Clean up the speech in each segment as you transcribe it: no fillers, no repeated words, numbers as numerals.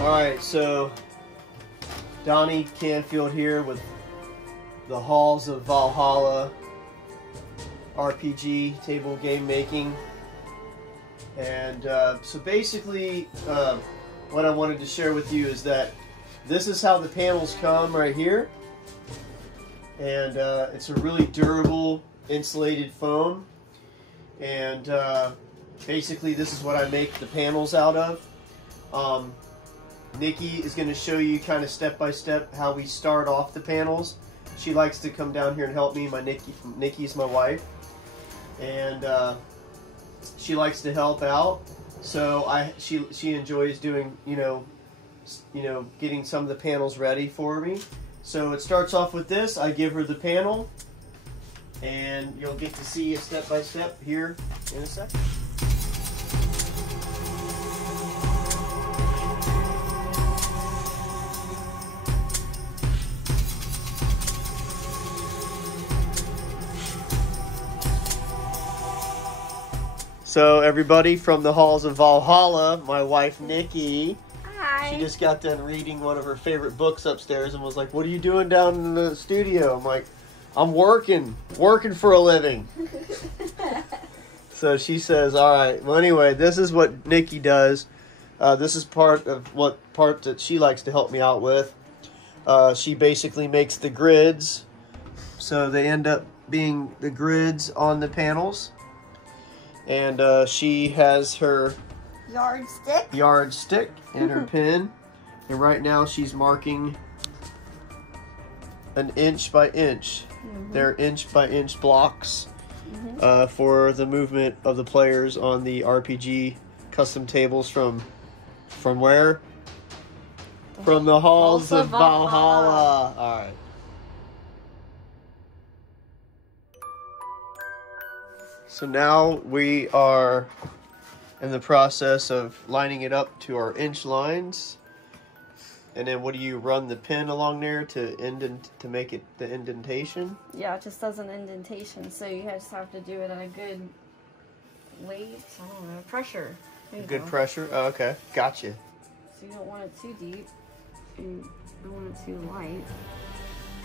Alright, so Donnie Canfield here with the Halls of Valhalla RPG table game making. And so basically what I wanted to share with you is that this is how the panels come right here. And it's a really durable insulated foam. And basically this is what I make the panels out of. Nikki is going to show you kind of step by step how we start off the panels. She likes to come down here and help me. Nikki's my wife, and she likes to help out. So she enjoys doing getting some of the panels ready for me. So it starts off with this. I give her the panel, and you'll get to see it step by step here in a second. So everybody from the Halls of Valhalla, my wife Nikki. Hi. She just got done reading one of her favorite books upstairs and was like, "What are you doing down in the studio?" I'm like, "I'm working for a living." So she says, "All right." Well, anyway, this is what Nikki does. This is part that she likes to help me out with. She basically makes the grids, so they end up being the grids on the panels. And she has her yardstick and her pen. And right now she's marking an inch by inch. They're inch by inch blocks for the movement of the players on the RPG custom tables from where? From the Halls of Valhalla. All right. So now we are in the process of lining it up to our inch lines. And then what do you run the pin along there to make it the indentation? Yeah, it just does an indentation, so you just have to do it at a good weight, I don't know, pressure. Good pressure? Oh, okay, gotcha. So you don't want it too deep, and you don't want it too light.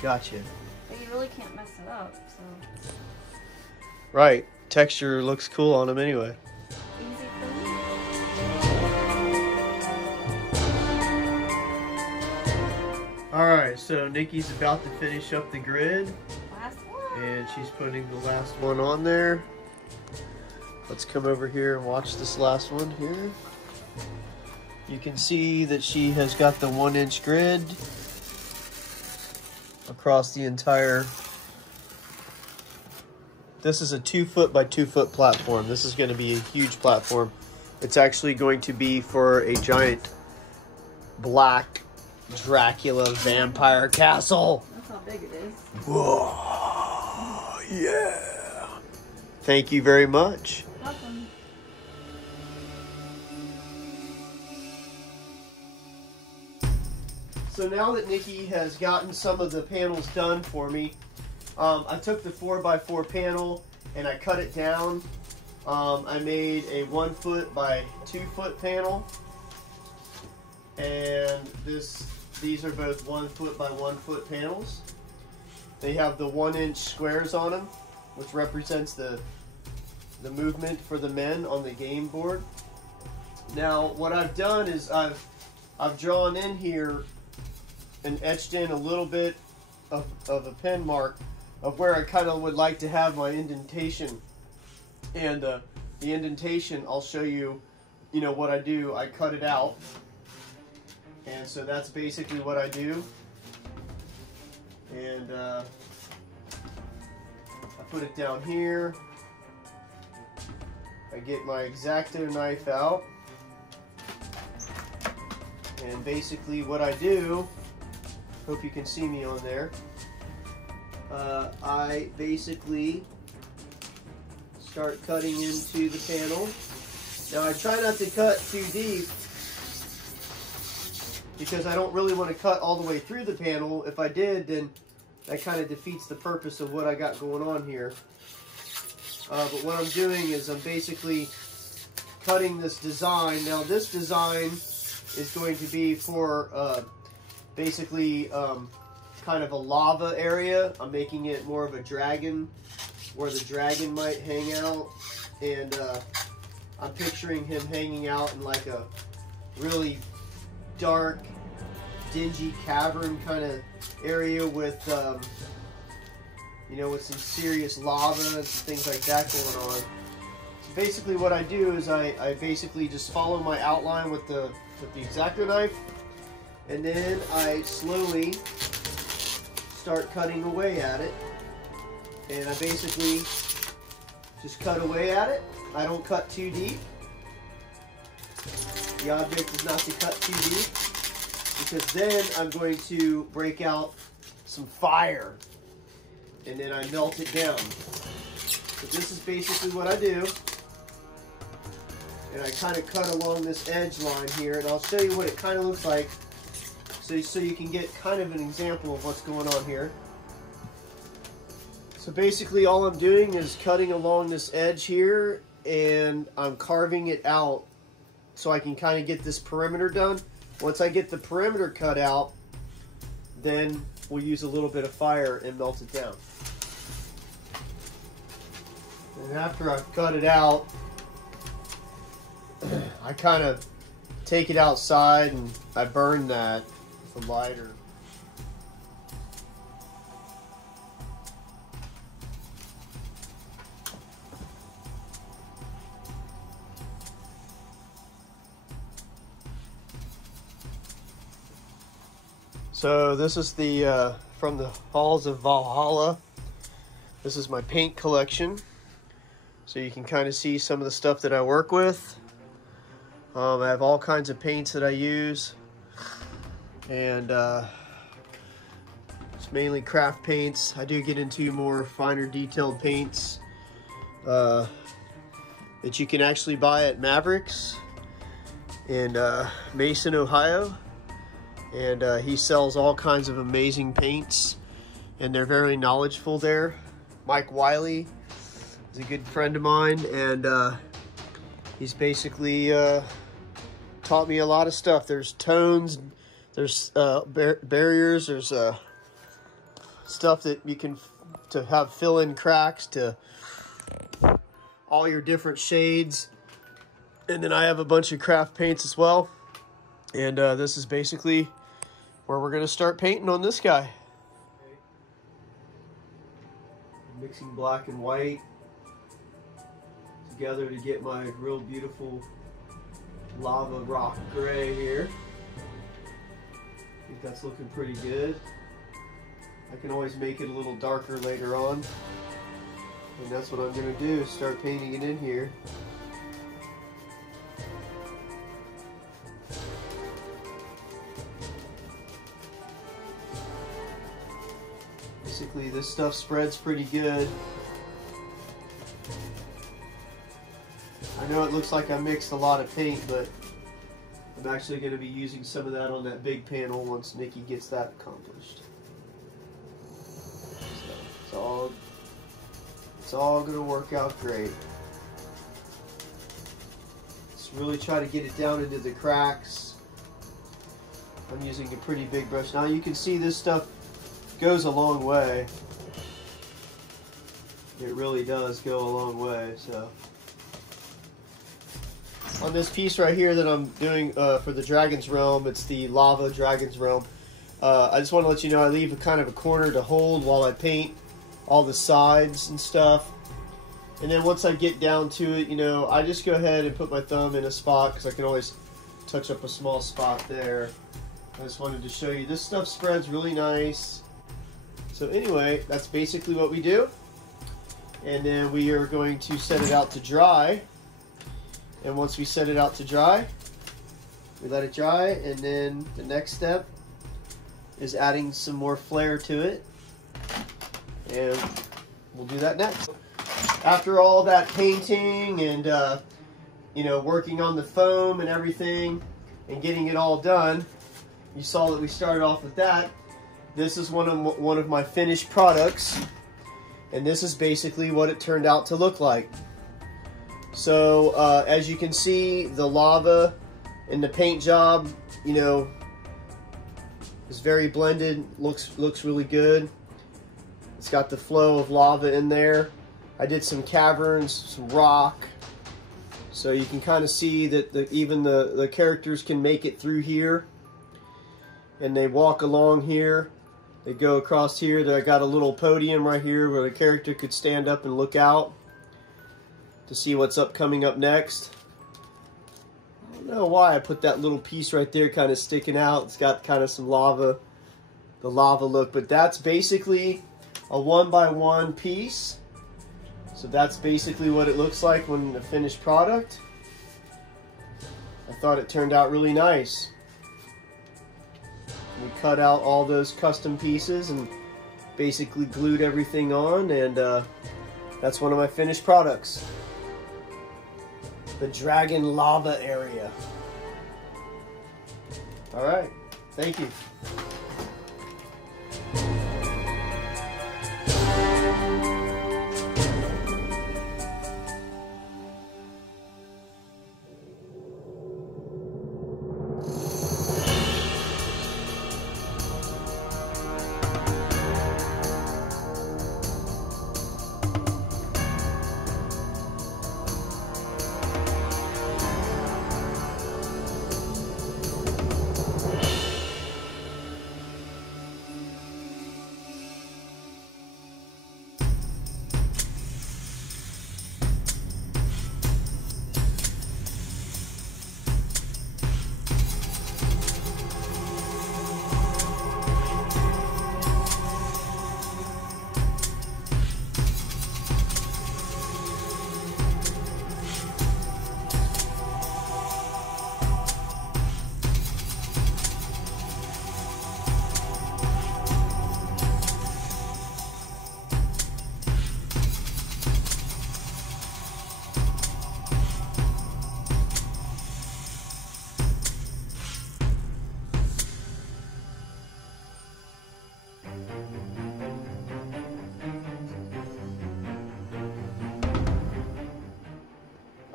Gotcha. But you really can't mess it up, so. Right. Texture looks cool on them anyway. Easy for me. Alright, so Nikki's about to finish up the grid. Last one. And she's putting the last one on there. Let's come over here and watch this last one here. You can see that she has got the 1-inch grid across the entire. This is a 2-foot by 2-foot platform. This is going to be a huge platform. It's actually going to be for a giant black Dracula vampire castle. That's how big it is. Whoa, yeah. Thank you very much. Welcome. So now that Nikki has gotten some of the panels done for me, I took the 4x4 panel and I cut it down. I made a 1-foot by 2-foot panel, and these are both 1-foot by 1-foot panels. They have the 1-inch squares on them, which represents the movement for the men on the game board. Now, what I've done is I've drawn in here and etched in a little bit of a pen mark of where I kind of would like to have my indentation. And the indentation, I'll show you, what I do. I cut it out. And so that's basically what I do. And I put it down here. I get my X-Acto knife out. And basically what I do, hope you can see me on there, I basically start cutting into the panel. Now I try not to cut too deep because I don't really want to cut all the way through the panel. If I did, then that kind of defeats the purpose of what I got going on here. But what I'm doing is I'm basically cutting this design. Now this design is going to be for basically kind of a lava area. I'm making it more of a dragon, where the dragon might hang out, and I'm picturing him hanging out in like a really dark, dingy cavern kind of area with you know, with some serious lava and some things like that going on. So basically what I do is I basically just follow my outline with the X-Acto knife, and then I slowly start cutting away at it. And I basically just cut away at it. I don't cut too deep. The object is not to cut too deep, because then I'm going to break out some fire, and then I melt it down. So this is basically what I do. And I kind of cut along this edge line here, and I'll show you what it kind of looks like, so you can get kind of an example of what's going on here. So basically all I'm doing is cutting along this edge here, and I'm carving it out so I can kind of get this perimeter done. Once I get the perimeter cut out, then we'll use a little bit of fire and melt it down. And after I've cut it out, I kind of take it outside and I burn that with a lighter. So this is the from the halls of Valhalla. This is my paint collection. So you can kind of see some of the stuff that I work with. I have all kinds of paints that I use, and it's mainly craft paints. I do get into more finer detailed paints that you can actually buy at Mavericks in Mason, Ohio. And he sells all kinds of amazing paints, and they're very knowledgeable there. Mike Wiley is a good friend of mine, and he's basically taught me a lot of stuff. There's tones, there's barriers, there's stuff that you can to have fill-in cracks, to all your different shades. And then I have a bunch of craft paints as well. And this is basically where we're going to start painting on this guy. Mixing black and white together to get my real beautiful lava rock gray here. I think that's looking pretty good. I can always make it a little darker later on. And that's what I'm going to do, start painting it in here. Basically, this stuff spreads pretty good. I know it looks like I mixed a lot of paint, but I'm actually going to be using some of that on that big panel once Nikki gets that accomplished. So it's all going to work out great. Let's really try to get it down into the cracks. I'm using a pretty big brush. Now you can see this stuff goes a long way. It really does go a long way. So on this piece right here that I'm doing for the Dragon's Realm, it's the Lava Dragon's Realm. I just want to let you know I leave a kind of a corner to hold while I paint all the sides and stuff. And then once I get down to it, you know, I just go ahead and put my thumb in a spot, because I can always touch up a small spot there. I just wanted to show you this stuff spreads really nice. So anyway, that's basically what we do. And then we are going to set it out to dry. And once we set it out to dry, we let it dry, and then the next step is adding some more flair to it. And we'll do that next. After all that painting and you know, working on the foam and everything and getting it all done, you saw that we started off with that. This is one of my finished products, and this is basically what it turned out to look like. So as you can see, the lava And the paint job, you know, is very blended. Looks really good. It's got the flow of lava in there. I did some caverns, some rock, so you can kind of see that even the characters can make it through here. And they walk along here. They go across here. I got a little podium right here where the character could stand up and look out to see what's coming up next. I don't know why I put that little piece right there kind of sticking out. It's got kind of some lava, the lava look, but that's basically a 1x1 piece. So that's basically what it looks like when the finished product. I thought it turned out really nice. We cut out all those custom pieces and basically glued everything on, and that's one of my finished products. The dragon lava area. All right, thank you.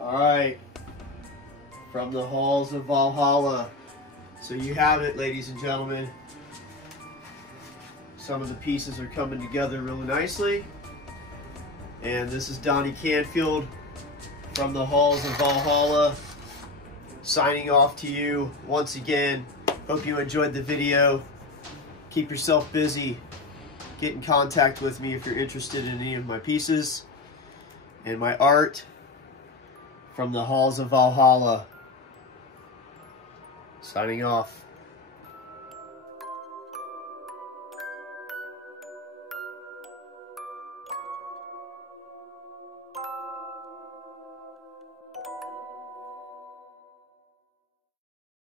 Alright, from the halls of Valhalla. So you have it, ladies and gentlemen. Some of the pieces are coming together really nicely. And this is Donnie Canfield from the halls of Valhalla, signing off to you once again. Hope you enjoyed the video. Keep yourself busy. Get in contact with me if you're interested in any of my pieces and my art. From the halls of Valhalla, signing off.